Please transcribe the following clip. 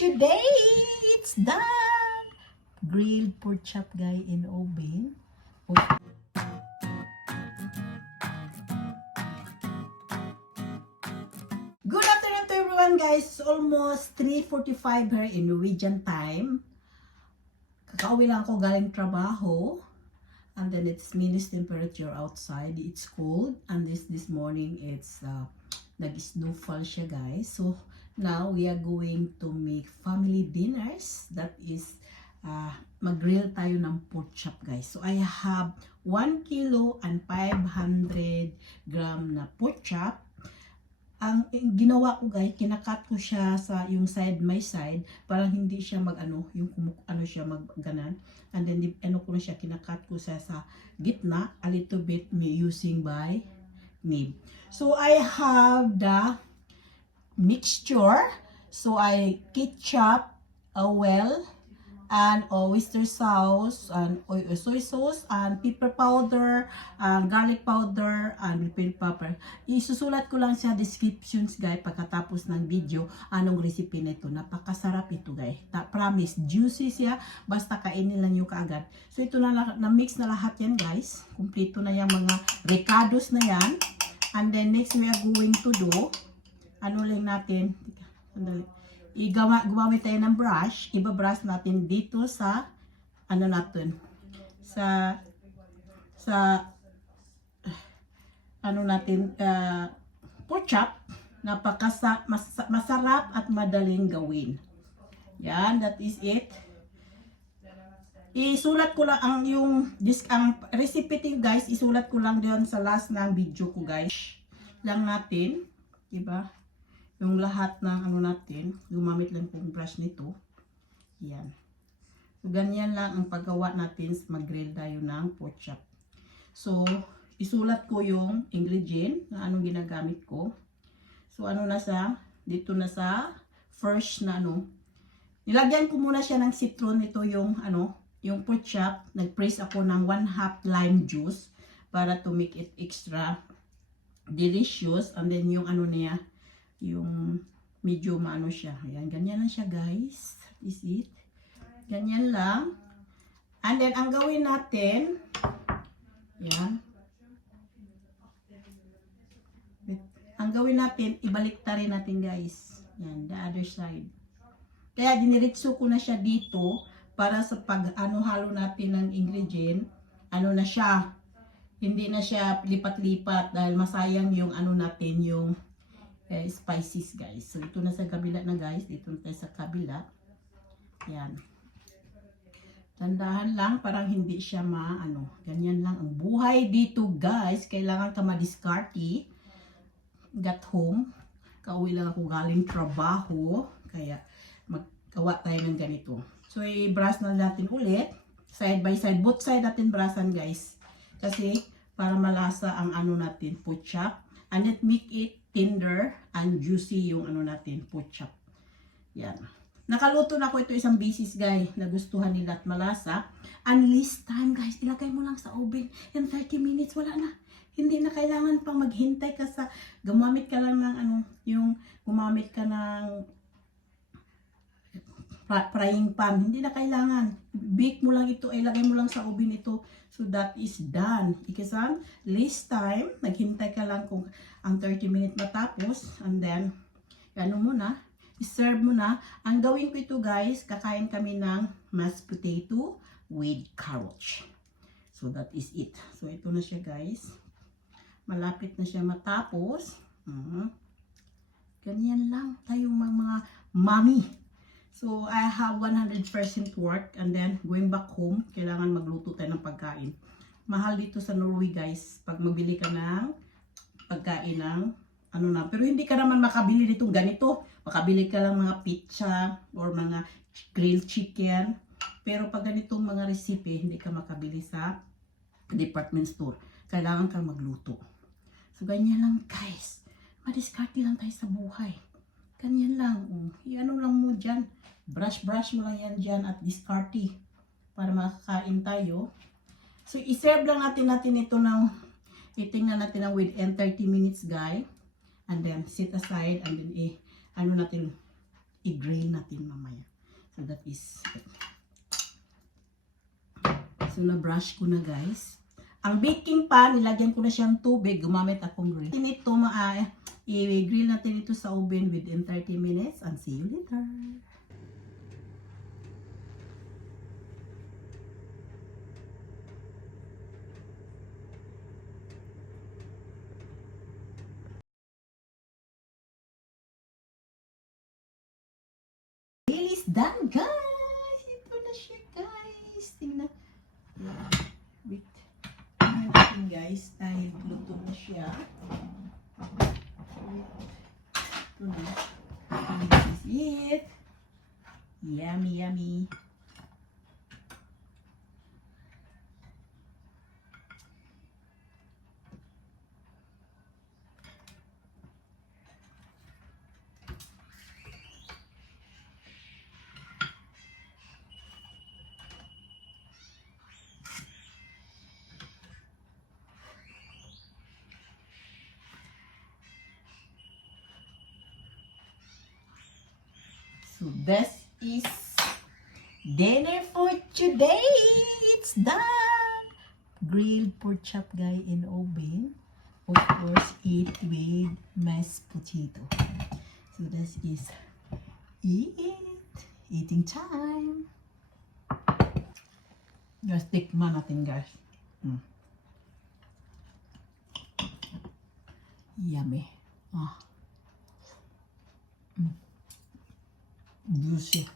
Today, it's done! Grilled pork chop guy in oven. Good afternoon to everyone guys. It's almost 3:45 here in Norwegian time. Kakauwi lang ako galing trabaho. And then it's minus temperature outside. It's cold. And this morning it's nag-snowfall siya guys. So now we are going to make family dinners. That is mag-grill tayo ng pork chop guys. So I have 1 kilo and 500 gram na pork chop. Ang ginawa ko guys, kinakat ko siya sa yung side by side para hindi siya siya magganan. And then ko na siya, kinakat ko siya sa gitna a little bit using by nib. So I have the mixture. So I ketchup, oil, and oyster sauce, and soy sauce, and pepper powder, and garlic powder, and bell pepper. Isusulat ko lang sa descriptions guys pagkatapos ng video anong recipe na ito. Napakasarap ito guys. Promise, juicy siya. Basta kainin lang nyo kaagad. So ito na mix na lahat yan guys. Kumpleto na yung mga ricados na yan. And then next we are going to do, ano lang natin, gumamit tayo ng brush, ibabrush natin dito sa pork chop. Masarap at madaling gawin. Yan, that is it. Isulat ko lang ang recipe guys, isulat ko lang diyan sa last ng video ko guys. Lang natin, diba? Yung lahat ng natin, gumamit lang pong brush nito. Yan. So, ganyan lang ang paggawa natin, mag-grill tayo ng pork chop. So, isulat ko yung ingredient na anong ginagamit ko. So, dito na sa first na nilagyan ko muna siya ng citron. Ito yung pork chop. Nag-press ako ng 1/2 lime juice para to make it extra delicious. And then yung niya, yung medyo siya. Ayan, ganyan lang siya guys. That is it. Ganyan lang. And then, ang gawin natin, yan. Ang gawin natin, ibalik-tarin natin guys. Yan, the other side. Kaya diniritso ko na siya dito para sa halo natin ng ingredient, na siya. Hindi na siya lipat-lipat dahil masayang yung natin, yung spices guys. So ito na sa kabila na guys, dito na tayo sa kabila. Yan. Tandahan lang, parang hindi siya ganyan lang ang buhay dito guys. Kailangan ka madiskarte. Got home. Kauwi lang ako galing trabaho. Kaya maggawa tayo ng ganito. So i-brush na natin ulit. Side by side. Both side natin brushan guys. Kasi para malasa ang natin, pork chop. And it make it tender and juicy yung natin, pork chop. Yan. Nakaluto na ko ito isang beses guys. Nagustuhan nila at malasa. And this time guys, ilagay mo lang sa oven. In 30 minutes, wala na. Hindi na kailangan pang maghintay ka sa, gumamit ka lang ng gumamit ka ng frying pan. Hindi na kailangan. Bake mo lang ito, ilagay mo lang sa oven ito. So that is done. Ikasan, last time, naghintay ka lang kung ang 30 minutes matapos. And then, i-serve mo na. Ang gawin ko ito guys, kakain kami ng mashed potato with carrots. So that is it. So ito na siya guys. Malapit na siya matapos. Ganyan lang tayong mga mommy. So, I have 100% work and then going back home, kailangan magluto tayo ng pagkain. Mahal dito sa Norway guys, pag mabili ka ng pagkain ng pero hindi ka naman makabili dito ganito. Makabili ka lang mga pizza or mga grilled chicken. Pero pag ganitong mga recipe, hindi ka makabili sa department store. Kailangan kang magluto. So, ganyan lang guys. Madiskarte lang tayo sa buhay. Ganyan lang. Lang mo dyan. Brush mo lang yan dyan at discarte para makakain tayo. So, iserve lang natin ito itingnan natin ng within 30 minutes guys. And then, set aside and then natin i-grill natin mamaya. So that is it. So na-brush ko na guys. Ang baking pan, nilagyan ko na siyang tubig. Gumamit akong grill. Ito, i-grill natin ito sa oven within 30 minutes and see you later. Grill is done guys! Ito na siya guys. Tingnan. Yeah. Wait. Tingnan natin guys. Dahil luto na siya. Ito na. And this is it. Yummy, yummy. So this is dinner for today. It's done. Grilled pork chop guy in oven. Of course, eat with mashed potato. So this is eating time. Guys, tikman natin guys. Yummy. Juicy.